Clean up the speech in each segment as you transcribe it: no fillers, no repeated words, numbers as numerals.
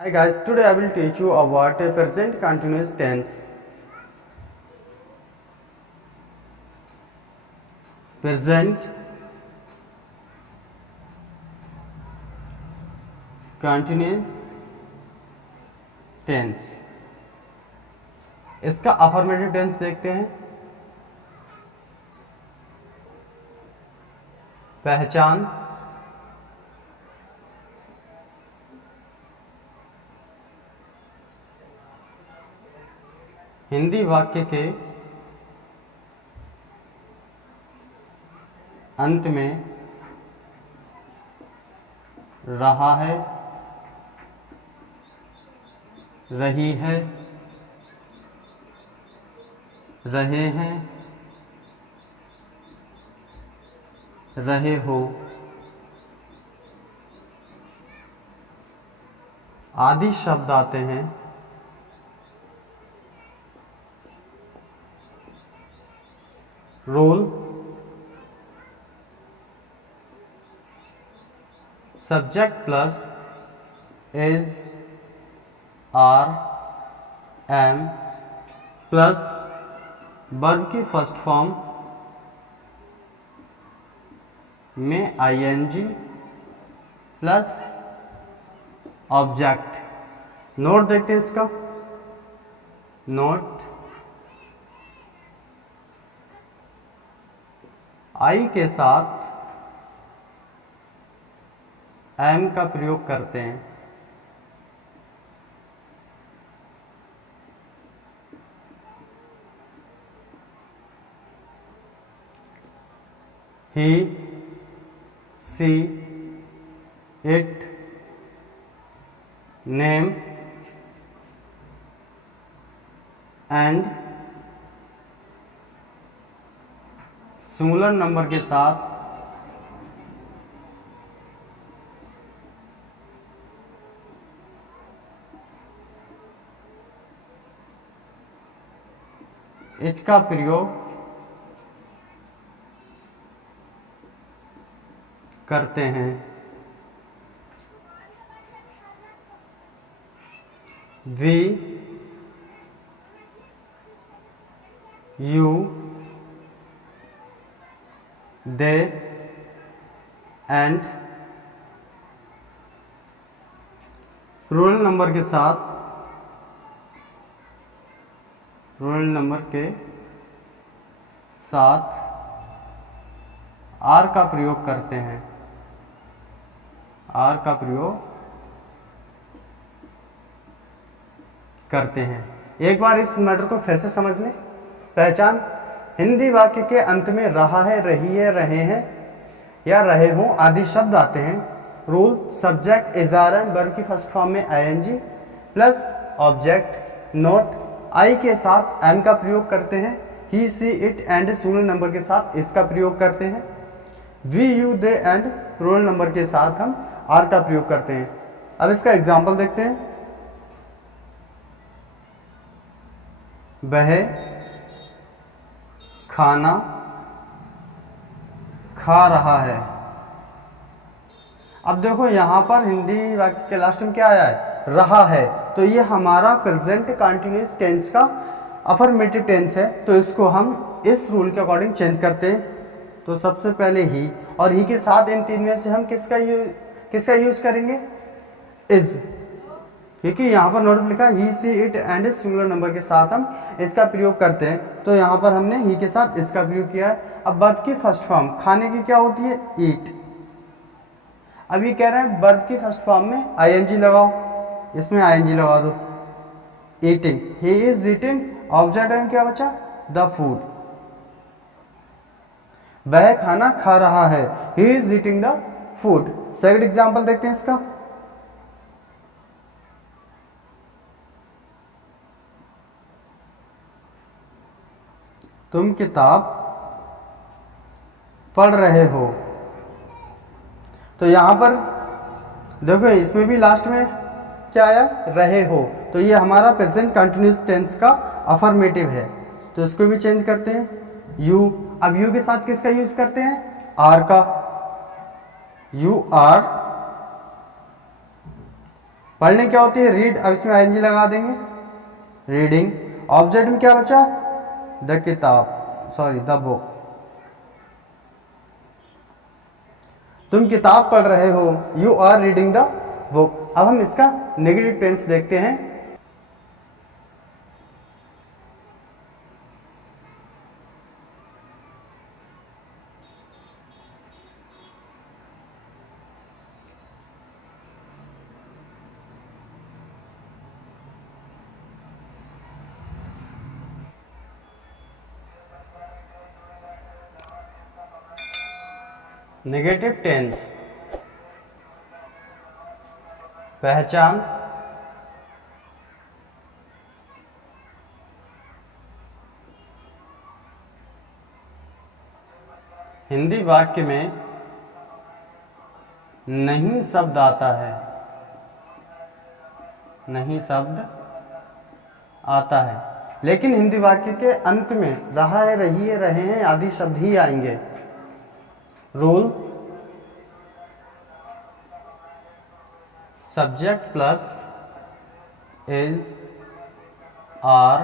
Hi guys, today I will teach you about a present continuous tense. Present continuous tense. इसका affirmative tense देखते हैं। पहचान, हिंदी वाक्य के अंत में रहा है, रही है, रहे हैं, रहे हो आदि शब्द आते हैं। Rule, subject plus is, are, am plus verb की फर्स्ट फॉर्म में आईएनजी प्लस ऑब्जेक्ट। नोट देखते हैं इसका। नोट, आई के साथ एम का प्रयोग करते हैं। He, she, it, name and singular number के साथ इच का प्रयोग करते हैं। We, you, they and plural number के साथ आर का प्रयोग करते हैं। आर का प्रयोग करते हैं। एक बार इस मैटर को फिर से समझ लें। पहचान, हिंदी वाक्य के अंत में रहा है, रही है, रहे हैं या रहे हों आदि शब्द आते हैं। Rule, subject is, are, am verb की फर्स्ट फॉर्म में ING plus object. Note, I के साथ एम का प्रयोग करते हैं। He, she, it and singular number के साथ इसका प्रयोग करते हैं। We, you, they and plural number के साथ हम आर का प्रयोग करते हैं। अब इसका एग्जाम्पल देखते हैं। वह खाना खा रहा है। अब देखो यहां पर हिंदी वाक्य के लास्ट में क्या आया है? रहा है। तो ये हमारा प्रेजेंट कंटिन्यूअस टेंस का अफर्मेटिव टेंस है। तो इसको हम इस रूल के अकॉर्डिंग चेंज करते हैं। तो सबसे पहले ही, और ही के साथ इन तीन में से हम किसका यूज करेंगे? इज, क्योंकि यहाँ पर नोट लिखा ही, she, it and singular number के साथ हम इसका प्रयोग करते हैं। तो यहाँ पर हमने ही के साथ इसका प्रयोग किया है। अब वर्ब की फर्स्ट फॉर्म खाने की क्या होती है? ईट। अब ये कह रहे हैं वर्ब की फर्स्ट फॉर्म में आईएनजी लगाओ, इसमें आईएनजी लगा दो। Eating, he is eating, object में क्या बचा? The food. वह खाना खा रहा है, he is eating the food. Second example देखते हैं इसका। तुम किताब पढ़ रहे हो। तो यहां पर देखो इसमें भी लास्ट में क्या आया? रहे हो। तो ये हमारा प्रेजेंट कंटिन्यूअस टेंस का अफर्मेटिव है। तो इसको भी चेंज करते हैं। यू, अब यू के साथ किसका यूज करते हैं? आर का। यू आर पढ़ने क्या होती है? रीड। अब इसमें आईएनजी लगा देंगे, रीडिंग। ऑब्जेक्ट में क्या बचा? द किताब, सॉरी द बुक। तुम किताब पढ़ रहे हो, you are reading the book. अब हम इसका नेगेटिव टेंस देखते हैं। नेगेटिव टेंस, पहचान, हिंदी वाक्य में नहीं शब्द आता है, नहीं शब्द आता है, लेकिन हिंदी वाक्य के अंत में रहा है, रही है, रहे हैं आदि शब्द ही आएंगे। Rule, subject plus is, are,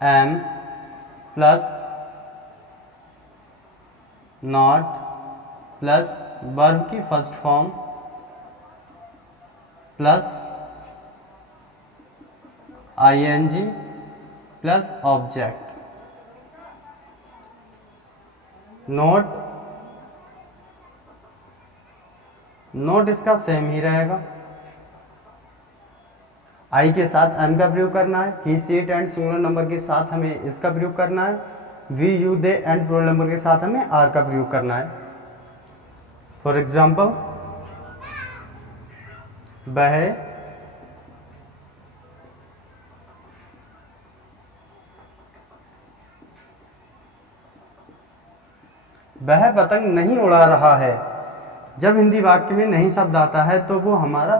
am plus not plus verb की first form plus ING plus object. Note, note इसका सेम ही रहेगा। आई के साथ एम का प्रयोग करना है, he she it and singular number के साथ हमें इसका प्रयोग करना है, we you they and plural number के साथ हमें आर का प्रयोग करना है। फॉर एग्जाम्पल, वह वह पतंग नहीं उड़ा रहा है। जब हिंदी वाक्य में नहीं शब्द आता है तो वो हमारा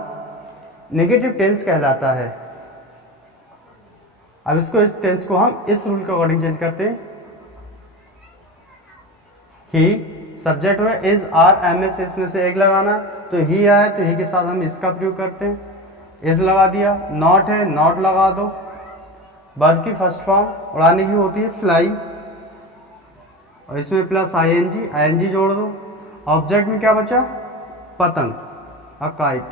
नेगेटिव टेंस कहलाता है। अब इसको, इस टेंस को हम इस रूल के अकॉर्डिंग चेंज करते हैं। ही सब्जेक्ट में इज, आर, एम एस, इसमें से एक लगाना, तो ही आया तो ही के साथ हम इसका प्रयोग करते हैं, इज लगा दिया। नॉट है, नॉट लगा दो। वर्ब की फर्स्ट फॉर्म उड़ाने की होती है फ्लाई, और इसमें प्लस आईएनजी, आईएनजी जोड़ दो। ऑब्जेक्ट में क्या बचा? पतंग, अ काइट,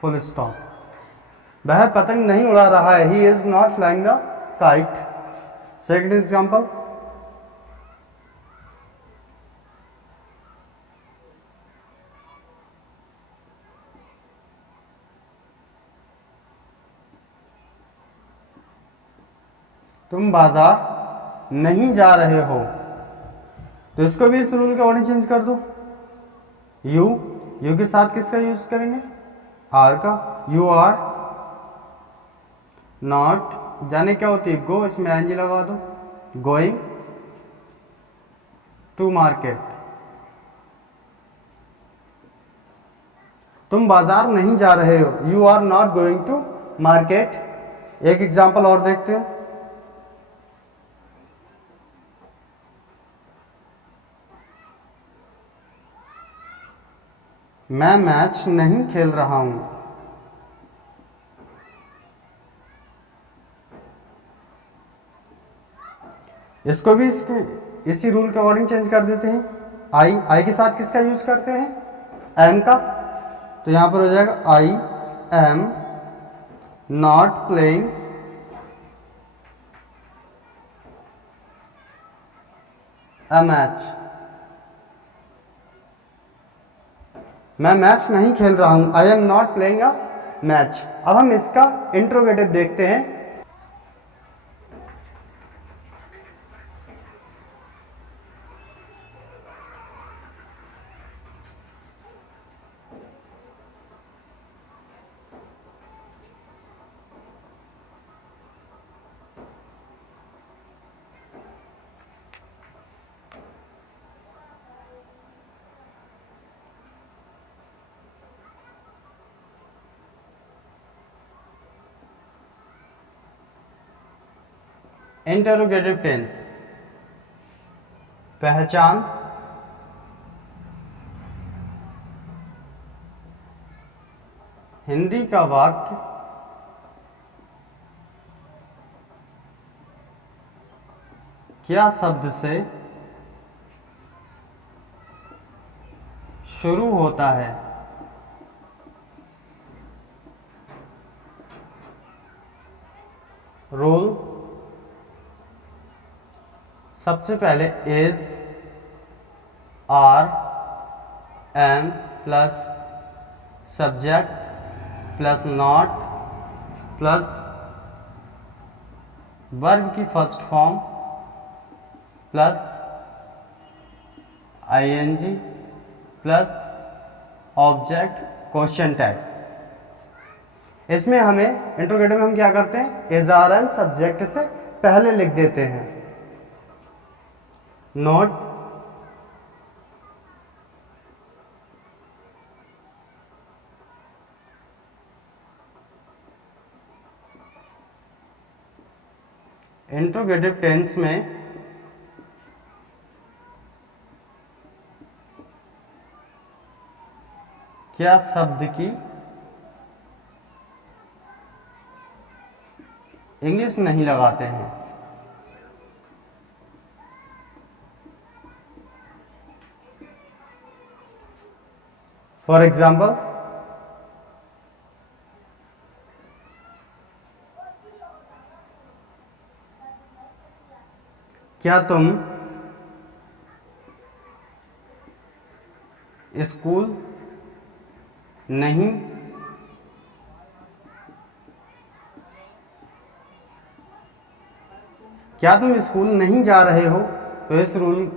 फुल स्टॉप। वह पतंग नहीं उड़ा रहा है, he is not flying the kite. Second example, तुम बाजार नहीं जा रहे हो, तो इसको भी इस रूल के अकॉर्डिंग चेंज कर दो। यू, यू के साथ किसका यूज करेंगे? आर का, यू आर नॉट, जाने क्या होती है? गो, इसमें एनजी लगा दो। गोइंग टू मार्केट, तुम बाजार नहीं जा रहे हो, you are not going to market. एक एग्जाम्पल और देखते हो। मैं मैच नहीं खेल रहा हूं, इसको भी इसी रूल के अकॉर्डिंग चेंज कर देते हैं। आई, आई के साथ किसका यूज करते हैं? एम का, तो यहां पर हो जाएगा I am not playing a match, मैं मैच नहीं खेल रहा हूं, I am not playing a match. अब हम इसका इंट्रोगेटिव देखते हैं। इंटरोगेटिव टेंस, पहचान, हिंदी का वाक्य क्या शब्द से शुरू होता है? रूल, सबसे पहले is, are, am plus subject plus not plus verb की first form plus ING plus object question tag. इसमें हमें इंट्रोगेटिव में हम क्या करते हैं, इज, आर, एम सब्जेक्ट से पहले लिख देते हैं। नोट, इंट्रोगेटिव टेंस में क्या शब्द की इंग्लिश नहीं लगाते हैं। फॉर एग्जाम्पल, क्या तुम स्कूल नहीं क्या तुम स्कूल नहीं जा रहे हो? तो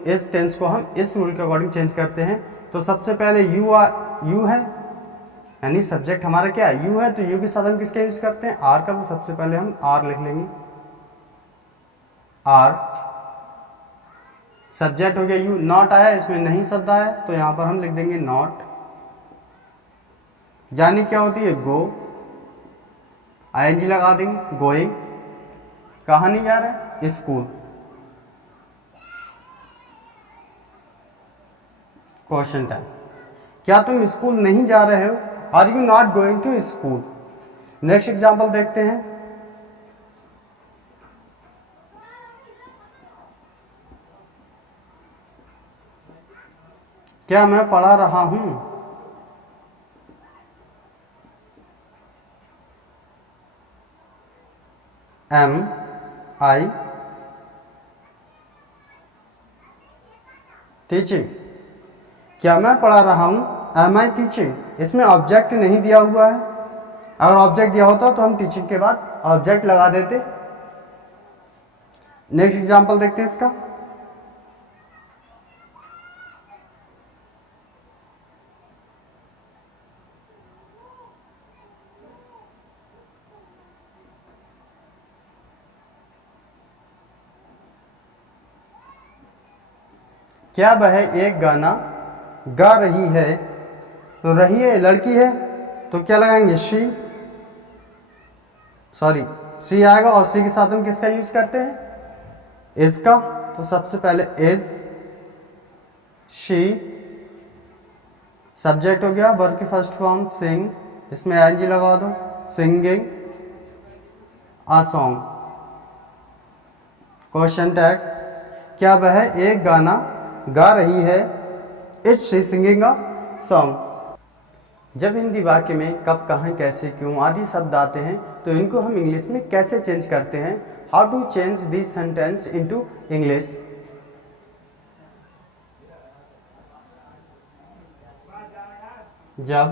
इस टेंस को हम इस रूल के अकॉर्डिंग चेंज करते हैं। तो सबसे पहले यू है, यानी सब्जेक्ट हमारा क्या है, यू है, तो यू के साथ हम किसका यूज करते हैं, आर का। तो सबसे पहले हम आर लिख लेंगे, आर। सब्जेक्ट हो गया यू, नॉट आया, इसमें नहीं शब्द आया, तो यहां पर हम लिख देंगे नॉट। जानी क्या होती है, गो, आईएनजी लगा देंगे, गोइंग। कहां नहीं जा रहा है, स्कूल। क्वेश्चन टाइम, क्या तुम स्कूल नहीं जा रहे हो? Are you not going to school? Next example देखते हैं। क्या मैं पढ़ा रहा हूं? Am I teaching. क्या मैं पढ़ा रहा हूं, एम आई टीचिंग। इसमें ऑब्जेक्ट नहीं दिया हुआ है, अगर ऑब्जेक्ट दिया होता तो हम टीचिंग के बाद ऑब्जेक्ट लगा देते। नेक्स्ट एग्जांपल देखते हैं इसका। क्या वह एक गाना गा रही है? तो रही है लड़की है, तो क्या लगाएंगे, शी। सॉरी, सी आएगा और सी के साथ हम किसका यूज करते हैं, इज का। तो सबसे पहले इज, शी, सब्जेक्ट हो गया, वर्ब की फर्स्ट फॉर्म सिंग, इसमें आईएनजी लगा दो, सिंगिंग आ सॉन्ग। क्वेश्चन टैग, क्या वह एक गाना गा रही है, is she singing a song. जब हिंदी वाक्य में कब, कहाँ, कैसे, क्यों आदि शब्द आते हैं तो इनको हम इंग्लिश में कैसे चेंज करते हैं, how to change this sentence into English. जब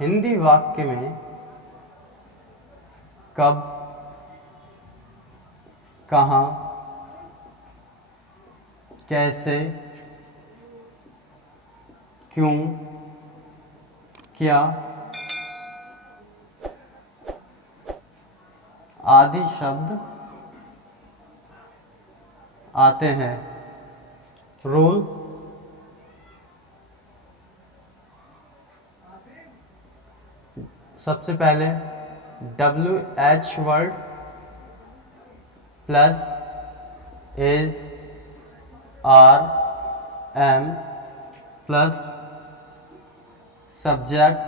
हिंदी वाक्य में कब, कहाँ, कैसे, क्यों, क्या आदि शब्द आते हैं, रूल सबसे पहले WH word plus is, are, am plus subject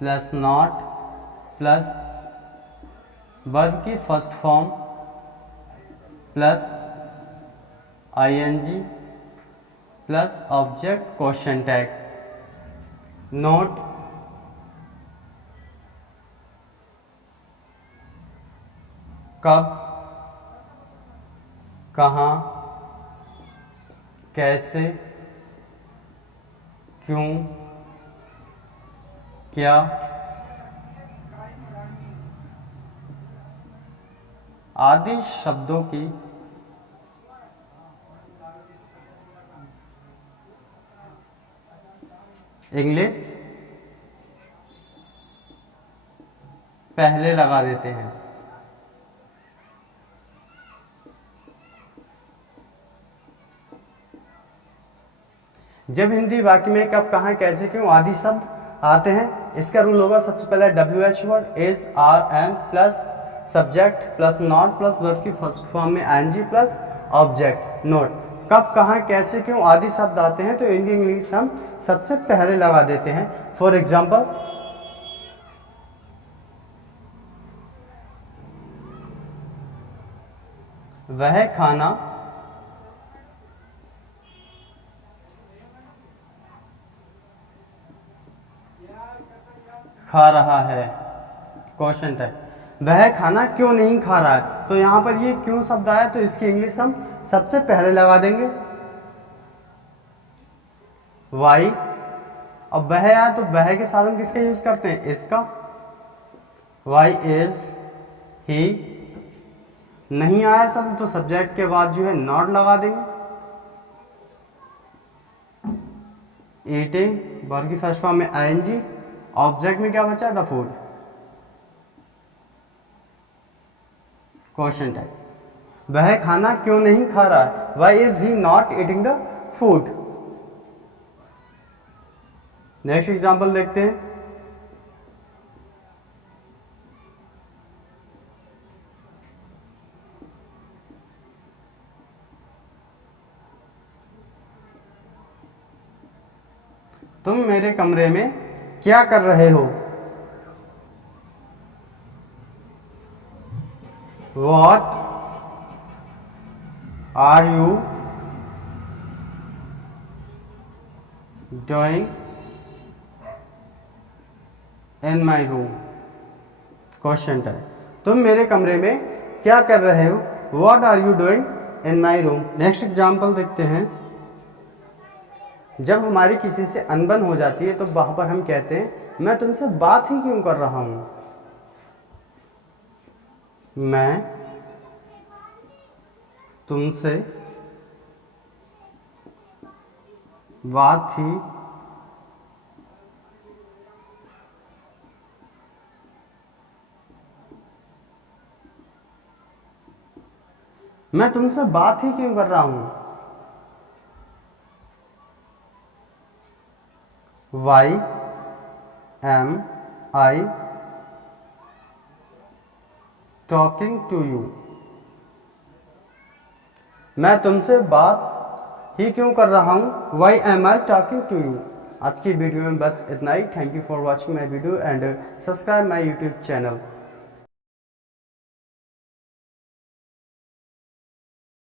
plus not plus verb की first form plus ING plus object question tag. Note कब, कहाँ, कैसे, क्यों, क्या, आदि शब्दों की इंग्लिश पहले लगा देते हैं। जब हिंदी वाक्य में कब, कहाँ, कैसे, क्यों आदि शब्द आते हैं, इसका रूल होगा सबसे पहले WH word is, are, am plus subject plus not plus verb की फर्स्ट फॉर्म में ING प्लस ऑब्जेक्ट। नोट कब, कहाँ, कैसे, क्यों आदि शब्द आते हैं तो इनकी इंग्लिश हम सबसे पहले लगा देते हैं। फॉर एग्जाम्पल वह खाना खा रहा है, क्वेश्चन टैग। वह खाना क्यों नहीं खा रहा है, तो यहां पर ये क्यों शब्द आया तो इसकी इंग्लिश हम सबसे पहले लगा देंगे वाई। अब वह आया तो वह के साथ हम किसका यूज करते हैं, इसका। Why is he. नहीं आया शब्द तो सब्जेक्ट के बाद जो है नॉट लगा देंगे। ईटिंग वर्ब की फर्स्ट फॉर्म में ING, ऑब्जेक्ट में क्या बचा, द फूड, क्वेश्चन टैग। वह खाना क्यों नहीं खा रहा है, why is he not eating the food. Next example देखते हैं। तुम मेरे कमरे में क्या कर रहे हो, What are you doing in my room, question tag. तुम मेरे कमरे में क्या कर रहे हो, What are you doing in my room। Next example देखते हैं। जब हमारी किसी से अनबन हो जाती है तो वहां पर हम कहते हैं मैं तुमसे बात ही क्यों कर रहा हूं, मैं तुमसे बात ही मैं तुमसे बात ही क्यों कर रहा हूं, why am I talking to you. मैं तुमसे बात ही क्यों कर रहा हूं, why am I talking to you. आज की वीडियो में बस इतना ही। Thank you for watching my video and subscribe my YouTube channel.